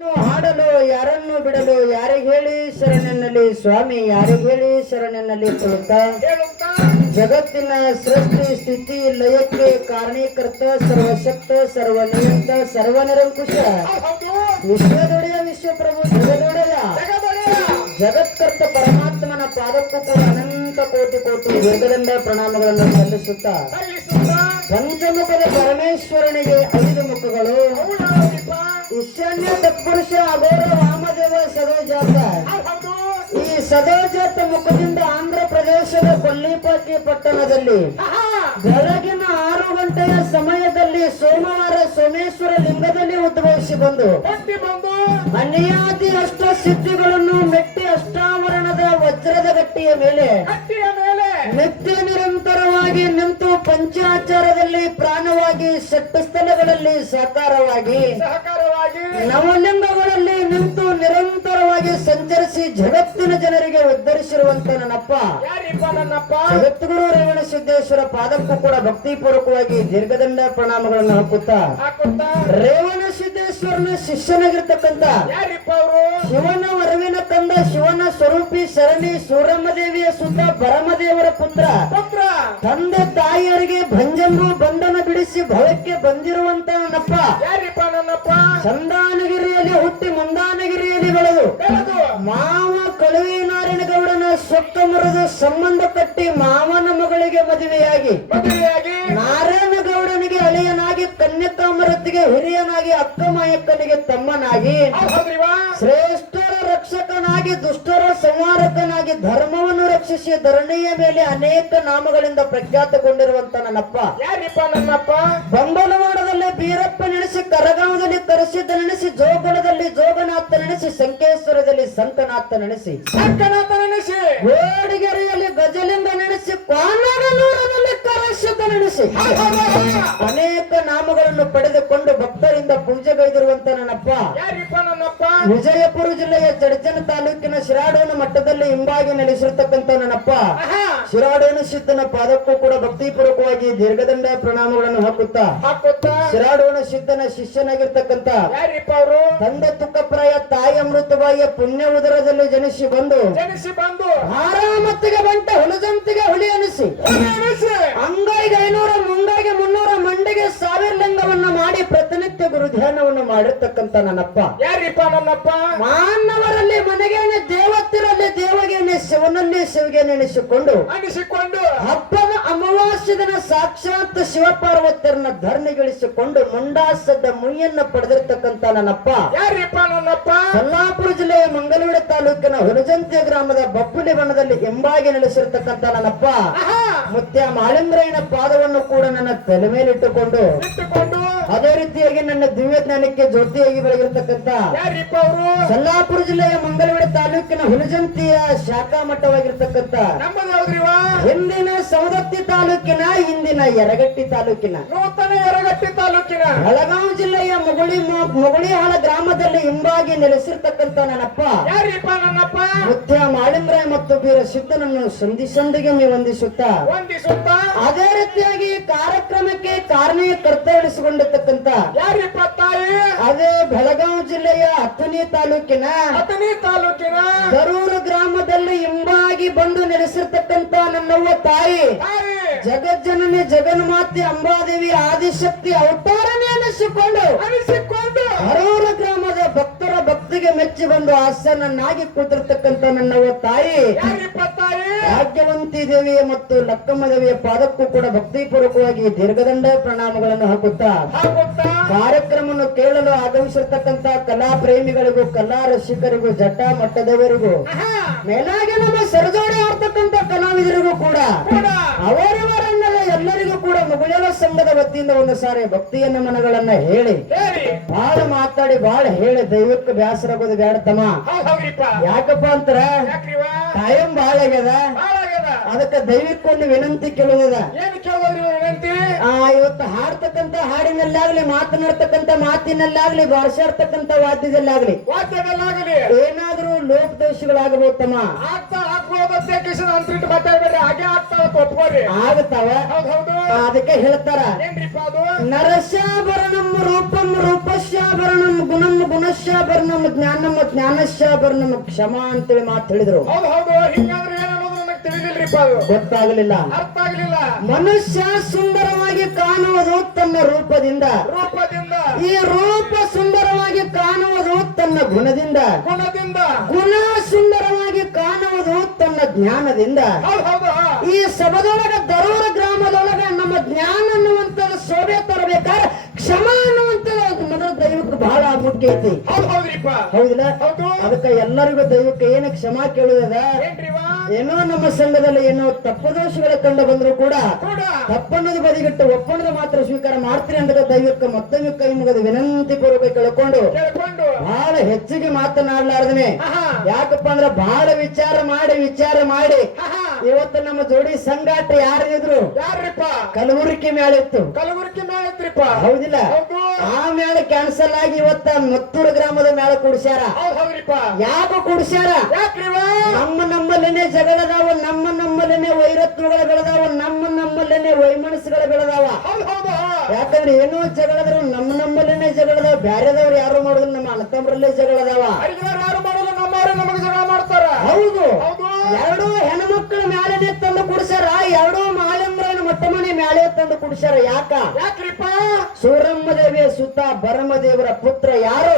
ಹಾಡಲು ಯಾರನ್ನು ಬಿಡಲು ಯಾರಿಗೆ ಹೇಳಿ ಶರಣೆನ್ನಲ್ಲಿ ಸ್ವಾಮಿ ಯಾರಿಗೆ ಹೇಳಿ ಶರಣೆನ್ನಲ್ಲಿ ಹೇಳುತ್ತಾ ಜಗತ್ತಿನ ಸೃಷ್ಟಿ ಸ್ಥಿತಿ ಲಯಕ್ಕೆ ಕಾರಣೀಕರ್ತ ಸರ್ವಶಕ್ತ ಸರ್ವನಿಯಂತ ಸರ್ವನಿರಂಕುಶ ವಿಶ್ವದೊಡೆಯ ವಿಶ್ವಪ್ರಭು ಜಗದೊಡೆಯ ಜಗತ್ಕರ್ತ ಪರಮಾತ್ಮನ ಪಾದಕ್ಕೂ ಕೂಡ ಅನಂತ ಕೋಟಿ ಕೋಟಿ ವೇಗದಂಡ ಪ್ರಣಾಮಗಳನ್ನು ಸಲ್ಲಿಸುತ್ತಾ ಪಂಚಮುಖದ ಪರಮೇಶ್ವರನಿಗೆ 5 ಮುಖಗಳು ಈಶಾನ್ಯ ತತ್ಪುರುಷ ಅಘೋರ ವಾಮದೇವ ಸದೋಜಾತ ಈ ಸದೋಜಾತ ಮುಖದಿಂದ ಆಂಧ್ರ ಪ್ರದೇಶದ ಕೊಲ್ಲಿಪಾಕಿ ಪಟ್ಟಣದಲ್ಲಿ ಬೆಳಗಿನ 6 ಗಂಟೆಯ ಸಮಯದಲ್ಲಿ ಸೋಮವಾರ ಸೋಮೇಶ್ವರ ಲಿಂಗದಲ್ಲಿ ಉದ್ಭವಿಸಿ ಬಂದು ಅನಿಯಾದಿ ಅಷ್ಟ ಸಿದ್ಧಿಗಳನ್ನು ಮೆಟ್ಟಿ ಅಷ್ಟಾವರಣದ ವಜ್ರದ ಗಟ್ಟಿಯ ಮೇಲೆ ನಿತ್ಯ ನಿರಂತರವಾಗಿ ನಿಂತು ಪಂಚಾಚಾರದಲ್ಲಿ ಪ್ರಾಣವಾಗಿ ಷಟ್ಸ್ಥಳಗಳಲ್ಲಿ ಸಾಕಾರವಾಗಿ ನವಲಿಂಗಗಳಲ್ಲಿ ನಿಂತು ನಿರಂತರವಾಗಿ ಸಂಚರಿಸಿ ಜಗತ್ತಿನ ಜನರಿಗೆ ಉದ್ಧರಿಸಿರುವಂತ ನನ್ನಪ್ಪ ಜಗದ್ಗುರು ರೇವಣ ಸಿದ್ದೇಶ್ವರ ಪಾದಕ್ಕೂ ಕೂಡ ಭಕ್ತಿಪೂರ್ವಕವಾಗಿ ದೀರ್ಘದಂಡ ಪ್ರಣಾಮಗಳನ್ನು ಹಾಕುತ್ತಾ ರೇವಣ ಸಿದ್ದೇಶ್ವರನ ಶಿಷ್ಯನಾಗಿರ್ತಕ್ಕಂಥ ಶಿವನ ವರವಿನ ಕಂದ ಶಿವನ ಸ್ವರೂಪಿ ಶರಣಿ ಸೂರಮ್ಮದೇವಿಯ ಸುತ್ತ ಭರಮದೇವರ ಪುತ್ರ ತಂದೆ ತಾಯಿಯರಿಗೆ ಭಂಜಂಬು ಬಂಧನ ಬಿಡಿಸಿ ಭವಕ್ಕೆ ಬಂದಿರುವಂತ ನನ್ನಪ್ಪ ಚಂದಾನಗಿರಿಯಲ್ಲಿ ಹುಟ್ಟಿ ಮಂದಾನಗಿರಿಯಲ್ಲಿ ಬೆಳೆದು ಮಾವ ಕಳುವಿ ನಾರಾಯಣಗೌಡನ ಸೊಕ್ಕ ಮುರಿದು ಸಂಬಂಧ ಕಟ್ಟಿ ಮಾವನ ಮಗಳಿಗೆ ಮದುವೆಯಾಗಿ ನಾರಾಯಣಗೌಡನಿಗೆ ಅಳಿಯನಾಗಿ ಕನ್ಯಕಾಮರತಿಗೆ ಹಿರಿಯನಾಗಿ ಅಕ್ಕ ಮಾಯಕ್ಕನಿಗೆ ತಮ್ಮನಾಗಿ ಶ್ರೇಷ್ಠರ ರಕ್ಷಕನಾಗಿ ದುಷ್ಟರ ಸಂಹಾರಕನಾಗಿ ಧರ್ಮವನ್ನು ರಕ್ಷಿಸಿ ಧರಣಿಯ ಮೇಲೆ ಅನೇಕ ನಾಮಗಳಿಂದ ಪ್ರಖ್ಯಾತಗೊಂಡಿರುವಂತ ನನ್ನಪ್ಪ ಬಂಬಲವಾಡದಲ್ಲಿ ಬೀರಪ್ಪ ನೆನೆಸಿ ಕರಗಾಂವದಲ್ಲಿ ಕರಸಿದ್ದ ನೆನೆಸಿ ಜೋಗಣದಲ್ಲಿ ಜೋಗನಾಥ ನೆನೆಸಿ ಸಂಕೇಶ್ವರದಲ್ಲಿ ಸಂಕನಾಥ ನೆನೆಸಿ ಗೋಡಿಗೆರೆಯಲ್ಲಿ ಗಜಲಿಂಗ ನೆನೆಸಿ ಕ್ವಾನಗನೂರದಲ್ಲಿ ಕರಸಿದ್ದ ನೆನೆಸಿ ಅನೇಕ ನಾಮಗಳನ್ನು ಪಡೆದುಕೊಂಡು ಭಕ್ತರಿಂದ ಪೂಜೆಗೈದಿರುವಂತ ನನ್ನಪ್ಪ ವಿಜಯಪುರ ಜಿಲ್ಲೆಯ ಜಡಜನ ತಾಲೂಕಿನ ಶಿರಾಡೋನ ಮಟ್ಟದಲ್ಲಿ ಹಿಂಬಾಗಿ ನೆಲೆಸಿರ್ತಕ್ಕಂಥ ನನ್ನಪ್ಪ ಶಿರಾಡೋನ ಸಿದ್ಧನ ಪಾದಕ್ಕೂ ಕೂಡ ಭಕ್ತಿಪೂರ್ವಕವಾಗಿ ದೀರ್ಘದಂಡ ಪ್ರಣಾಮಗಳನ್ನು ಹಾಕುತ್ತಾ ಶಿರಾಡೋನ ಸಿದ್ಧನ ಶಿಷ್ಯನಾಗಿರ್ತಕ್ಕಂಥ ತಂದೆ ತುಕ್ಕಪ್ರಾಯ ತಾಯಿ ಅಮೃತಬಾಯಿಯ ಪುಣ್ಯ ಉದರದಲ್ಲಿ ಜನಿಸಿ ಬಂದು ಆರಾಮತ್ತಿಗೆ ಬಂಟ ಹುಲಜಂತಿಗೆ ಹುಲಿ ಅನಿಸಿ ಅಂಗೈಗೆ 500 ಮುಂಗೈಗೆ 300 ಮಂಡಿಗೆ 1000 ಲಿಂಗವನ್ನು ಮಾಡಿ ಪ್ರತಿನಿತ್ಯ ಗುರು ಧ್ಯಾನವನ್ನು ಮಾಡಿರ್ತಕ್ಕಂಥ ನನ್ನಪ್ಪ ಮಾನವರಲ್ಲಿ ಮನೆಗೇನೆ ದೇವತ್ತಿರಲ್ಲಿ ದೇವಗೇನೆ ಶಿವನಲ್ಲಿ ಶಿವಗೆ ನೆನೆಸಿಕೊಂಡು ಹಬ್ಬದ ಅಮಾವಾಸ್ಯ ದಿನ ಸಾಕ್ಷಾತ್ ಶಿವಪಾರ್ವತಿಯರನ್ನ ಧರಣಿಗಳಿಸಿಕೊಂಡು ಮುಂಡಾಸದ ಮುಯ್ಯನ್ನ ಪಡೆದಿರ್ತಕ್ಕಂಥ ನನ್ನಪ್ಪ ಸೊಲ್ಲಾಪುರ ಜಿಲ್ಲೆಯ ಮಂಗಲವಾಡ ತಾಲೂಕಿನ ಹುಲಜಂತಿ ಗ್ರಾಮದ ಬಪ್ಪುಲಿ ಬಣ್ಣದಲ್ಲಿ ಎಂಬಾಗಿ ನೆಲೆಸಿರ್ತಕ್ಕಂಥ ನನ್ನಪ್ಪ ಮುತ್ಯ ಮಾಳಿಂಗ್ರಾಯನ ಪಾದವನ್ನು ಕೂಡ ನನ್ನ ತಲೆ ಮೇಲಿಟ್ಟುಕೊಂಡು ಅದೇ ರೀತಿಯಾಗಿ ನನ್ನ ದಿವ್ಯ ಜ್ಞಾನಕ್ಕೆ ಜ್ಯೋತಿಯಾಗಿ ಬೆಳಗಿರ್ತಕ್ಕಂಥ ಸೊಲ್ಲಾಪುರ ಜಿಲ್ಲೆಯ ಮಂಗಲವಾಡ ತಾಲೂಕಿನ ಹುಲಜಂತಿಯ ಶಾಖಾ ಮಠವಾಗಿರ್ತಕ್ಕಂಥ ಹಿಂದಿನ ಸವದತ್ತಿ ತಾಲೂಕಿನ ಇಂದಿನ ಯರಗಟ್ಟಿ ತಾಲೂಕಿನ ಬೆಳಗಾವಿ ಜಿಲ್ಲೆಯ ಮುಗುಳಿಹಾಳ ಗ್ರಾಮದಲ್ಲಿ ಹಿಂಬಾಗಿ ನೆಲೆಸಿರ್ತಕ್ಕಂಥ ನನ್ನಪ್ಪ ಮುತ್ಯ ಮಾಳಿಂಗ್ರಾಯ ಮತ್ತು ಬೀರ ಸಿದ್ಧನನ್ನು ಸಂಧಿಗೆ ವಂದಿಸುತ್ತಾ ಅದೇ ರೀತಿಯಾಗಿ ಕಾರ್ಯಕ್ರಮಕ್ಕೆ ಕಾರಣೀಕರ್ತ ಎನಿಸಿಕೊಂಡಿರ್ತಕ್ಕಂಥ ಅದೇ ಬೆಳಗಾವಿ ಜಿಲ್ಲೆಯ ಹತ್ತನೇ ತಾಲೂಕಿನ ದರೂರು ಗ್ರಾಮದಲ್ಲಿ ಹಿಂಬಾಗಿ ಬಂದು ನೆಲೆಸಿರ್ತಕ್ಕಂಥ ನನ್ನವ್ವ ತಾಯಿ ಜಗಜ್ಜನನಿ ಜಗನ್ಮಾತೆ ಅಂಬಾದೇವಿ ಆದಿಶಕ್ತಿ ಅವತಾರನೇ ಅನಿಸಿಕೊಂಡು ದರೂರ ಗ್ರಾಮದ ಭಕ್ತರ ಭಕ್ತಿಗೆ ಮೆಚ್ಚಿ ಬಂದು ಹಾಸ್ಯನನ್ನಾಗಿ ಕೂತಿರ್ತಕ್ಕಂಥ ನನ್ನವ್ವ ತಾಯಿ ಭಾಗ್ಯವಂತಿ ದೇವಿಯ ಮತ್ತು ಲಕ್ಕಮ್ಮ ದೇವಿಯ ಪಾದಕ್ಕೂ ಕೂಡ ಭಕ್ತಿಪೂರ್ವಕವಾಗಿ ದೀರ್ಘದಂಡ ಪ್ರಣಾಮಗಳನ್ನು ಹಾಕುತ್ತಾ ಕಾರ್ಯಕ್ರಮವನ್ನು ಕೇಳಲು ಆಗಮಿಸಿರ್ತಕ್ಕಂಥ ಕಲಾ ಪ್ರೇಮಿಗಳಿಗೂ ಕಲಾ ರಸಿಕರಿಗೂ ಜಟ ಮಟ್ಟದವರಿಗೂ ಮೇಲಾಗಿ ನಮ್ಮ ಸರಜೋಡಿ ಆಡ್ತಕ್ಕಂಥ ಕಲಾವಿದರಿಗೂ ಕೂಡ ಅವರವರನ್ನೆಲ್ಲ ಎಲ್ಲರಿಗೂ ಕೂಡ ಮುಗುಳಲ ಸಂಘದ ವತಿಯಿಂದ ಒಂದು ಸಾರಿ ಭಕ್ತಿಯ ನಮನಗಳನ್ನ ಹೇಳಿ ಬಾಳ ಮಾತಾಡಿ ಬಾಳ ಹೇಳಿ ದೈವಕ್ಕೆ ಬ್ಯಾಸರಾಗೋದು ಬೇಡ ತಮ್ಮ ಯಾಕಪ್ಪ ಅಂತಾರ ಕಾಯಂ ಬಾಳ ಆಗ್ಯದ ಅದಕ್ಕೆ ದೈವಕ್ಕೊಂದು ವಿನಂತಿ ಕೇಳುವುದ ಇವತ್ತು ಹಾಡ್ತಕ್ಕಂತ ಹಾಡಿನಲ್ಲಾಗ್ಲಿ ಮಾತನಾಡ್ತಕ್ಕಂತ ಮಾತಿನಲ್ಲಾಗ್ಲಿ ಭಾಷಾಡ್ತಕ್ಕಂತ ವಾದ್ಯದಲ್ಲಾಗ್ಲಿ ಏನಾದ್ರೂ ಲೋಕದೋಷಗಳಾಗಬಹುದು ತಮ್ಮ ಆಗತಾವ ಅದಕ್ಕೆ ಹೇಳ್ತಾರ ನರಶಾಭರಣಂ ರೂಪಂ ರೂಪಶ್ಯಾಭರಣಂ ಗುಣಂ ಗುಣಶ್ಯಾಭರಣಂ ಜ್ಞಾನಂ ಜ್ಞಾನಶ್ಯಾಭರಣಂ ಕ್ಷಮಾ ಅಂತೇಳಿ ಮಾತು ಹೇಳಿದ್ರು. ಗೊತ್ತಾಗಲಿಲ್ಲ, ಅರ್ಥ ಆಗಲಿಲ್ಲ. ಮನುಷ್ಯ ಸುಂದರವಾಗಿ ಕಾಣುವುದು ತನ್ನ ರೂಪದಿಂದ, ಈ ರೂಪ ಸುಂದರವಾಗಿ ಕಾಣುವುದು ತನ್ನ ಗುಣದಿಂದ, ಗುಣ ಸುಂದರವಾಗಿ ಕಾಣುವುದು ತನ್ನ ಜ್ಞಾನದಿಂದ. ಈ ಸಭದೊಳಗ ದರೂರ ಗ್ರಾಮದೊಳಗ ನಮ್ಮ ಜ್ಞಾನ ಅನ್ನುವಂಥದ್ದು ಶೋಭೆ ತರಬೇಕಾದ್ರೆ ಕ್ಷಮ ಅನ್ನುವಂಥದ್ದು ಮೊದಲ ದೈವಕ್ಕೆ ಬಹಳ ಮುಖ್ಯ ಐತಿ. ಹೌದಿಲ್ಲ? ಅದಕ್ಕೆ ಎಲ್ಲರಿಗೂ ದೈವಕ್ಕೆ ಏನು ಕ್ಷಮಾ ಕೇಳುವುದ, ಏನೋ ನಮ್ಮ ಸಂಘದಲ್ಲಿ ಏನೋ ತಪ್ಪದೋಷಗಳ ಕಂಡು ಬಂದ್ರು ಕೂಡ ತಪ್ಪನ್ನೋದು ಬದಿಗಿಟ್ಟು ಒಪ್ಪಣದ ಮಾತ್ರ ಸ್ವೀಕಾರ ಮಾಡ್ತೀರಿ ಅಂತ ದೈವಕ್ಕೆ ಮತ್ತೊಮ್ಮೆ ಕೈ ಮುಗದ ವಿನಂತಿ ಪೂರ್ವಕ ಕೇಳ್ಕೊಂಡು ಬಹಳ ಹೆಚ್ಚಿಗೆ ಮಾತನಾಡ್ಲಾರ್ದನೆ. ಯಾಕಪ್ಪ ಅಂದ್ರೆ ಬಹಳ ವಿಚಾರ ಮಾಡಿ ಇವತ್ತು ನಮ್ಮ ಜೋಡಿ ಸಂಗಾಟ ಯಾರಿದ್ರು? ಕಲಬುರಗಿ ಮೇಳ ಇತ್ತು. ಹೌದಿಲ್ಲ? ಆ ಮೇಳ ಕ್ಯಾನ್ಸಲ್ ಆಗಿ ಇವತ್ತ ಮತ್ತೂರು ಗ್ರಾಮದ ಮೇಳ ಕೂಡ್ಸ್ಯಾರ. ಯಾಕ ಕೂಡ್ಸ್ಯಾರ? ನಮ್ಮಲ್ಲೇನೆ ಜಗಳದಾವ, ನಮ್ಮಲ್ಲೇನೆ ವೈರತ್ವಗಳು ಬೆಳೆದಾವ, ನಮ್ಮಲ್ಲೇನೆ ವೈಮನಸ್ಸುಗಳು ಬೆಳೆದಾವ. ಯಾಕಂದ್ರೆ ಏನೋ ಜಗಳದ್ರು ನಮ್ಮಲ್ಲೇನೆ ಜಗಳದಾವ, ಬ್ಯಾರೆದವ್ರು ಯಾರು ಮಾಡೋದು ನಮ್ಮ ಅಣ್ಣತಮ್ಮರಲ್ಲೇ ಜಗಳದಾವ. ಹೌದು, ಎರಡೂ ಹೆಣ್ಮಕ್ಳ ಮ್ಯಾಲೆ ತಂದು ಕುಡಿಸ್ಯಾರ, ಎರಡೂ ಮಾಲಂಬ್ರನ ಮೊಟ್ಟ ಮನೆ ಮ್ಯಾಲೆ ತಂದು ಕುಡಿಸ್ಯಾರ. ಯಾಕ್ರಿಪ್ಪ? ಸೂರಮ್ಮ ದೇವಿಯ ಸುತ್ತ ಬರಮದೇವರ ಪುತ್ರ ಯಾರು?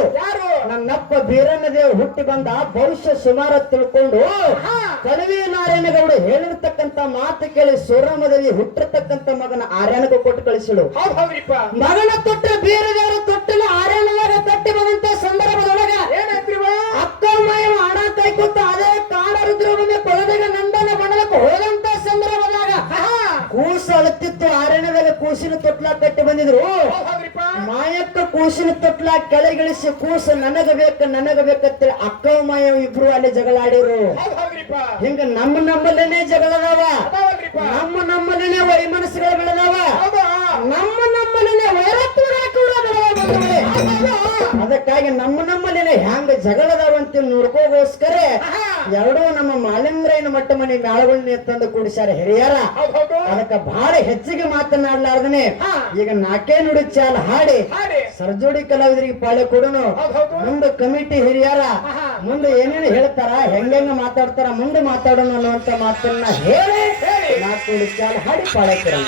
ನನ್ನಪ್ಪ ಬೀರಣ್ಣ ದೇವ ಹುಟ್ಟಿ ಬಂದ ಭವಿಷ್ಯ ಸುಮಾರು ತಿಳ್ಕೊಂಡು ಕಲವಿ ನಾರಾಯಣಗೌಡ ಹೇಳಿರ್ತಕ್ಕಂತ ಮಾತು ಕೇಳಿ ಸೂರಮ್ಮ ದೇವಿ ಹುಟ್ಟಿರ್ತಕ್ಕಂತ ಮಗನ ಆರ್ಯನಗೂ ಕೊಟ್ಟು ಕಳಿಸಿಳು. ಮಗನ ತೊಟ್ಟ ಬೀರದೇವರು ತೊಟ್ಟಲು ಆರ್ಯನದಾಗ ತಟ್ಟಿ ಬಂದಂತ ಸಂದರ್ಭದೊಳಗ ಅಕ್ಕ ಮಾಯ ಹಣ ಕೈಕೊತ್ತ ಅದೇ ಕಾಡ ರುದ್ರಭೂಮಿ ಪದದಾಗ ನಂದನ ಬಣಲಕ್ಕೆ ಹೋದಂತ ಸಂದರ್ಭದಾಗ ಕೂಸು ಅಳತಿತ್ತು. ಆರಣ್ಯದಾಗ ಕೂಸಿನ ತೊಟ್ಲ ಕಟ್ಟಿ ಬಂದಿದ್ರು. ಮಾಯಕ್ಕ ಕೂಸಿನ ತೊಟ್ಲ ಕೆಳಗಿಳಿಸಿ ಕೂಸು ನನಗ ಬೇಕಂತೇಳಿ ಅಕ್ಕ ಮಾಯ ಇಬ್ರು ಅಲ್ಲಿ ಜಗಳಾಡಿರು. ಹಿಂಗ ನಮ್ಮಲ್ಲೇನೆ ಜಗಳದಾವ, ನಮ್ಮಲ್ಲೇನೆ ವೈಮನಸ್ಸುಗಳು ಬೆಳೆದಾವ, ನಮ್ಮಲ್ಲೇನೆ ವೈರತ್ವಗಳ ಕೂಡ ಅದಕ್ಕಾಗಿ ನಮ್ಮಲ್ಲೇನೆ ಹ್ಯಾಂಗ ಜಗಳದಾವ ಅಂತ ನೋಡ್ಕೋಗೋಸ್ಕರ ಎರಡೂ ನಮ್ಮ ಮಾಲಿಂಗ್ರಾಯನ ಮಟ್ಟ ಮನೆ ಮ್ಯಾಳಗಳನ್ನ ತಂದು ಕೂಡಿಸ್ಯಾರ ಹಿರಿಯರ. ಅದಕ್ಕ ಬಹಳ ಹೆಚ್ಚಿಗೆ ಮಾತನಾಡ್ಲಾರ್ದನೆ ಈಗ ನಾಲ್ಕೇ ನುಡಿ ಚಾಲ ಹಾಡಿ ಸರ್ಜೋಡಿ ಕಲಾವಿದರಿಗೆ ಪಾಳೆ ಕೊಡೋನು. ಮುಂದೆ ಕಮಿಟಿ ಹಿರಿಯರ ಮುಂದೆ ಏನೇನು ಹೇಳ್ತಾರ, ಹೆಂಗ ಮಾತಾಡ್ತಾರ ಮುಂದೆ ಮಾತಾಡೋಣ ಅನ್ನುವಂತ ಮಾತನ್ನ ಹೇಳಿ ನಾಲ್ಕು ನುಡಿ ಚಾಲ ಹಾಡಿ ಪಾಳೆ ಕೊಡೋಣ.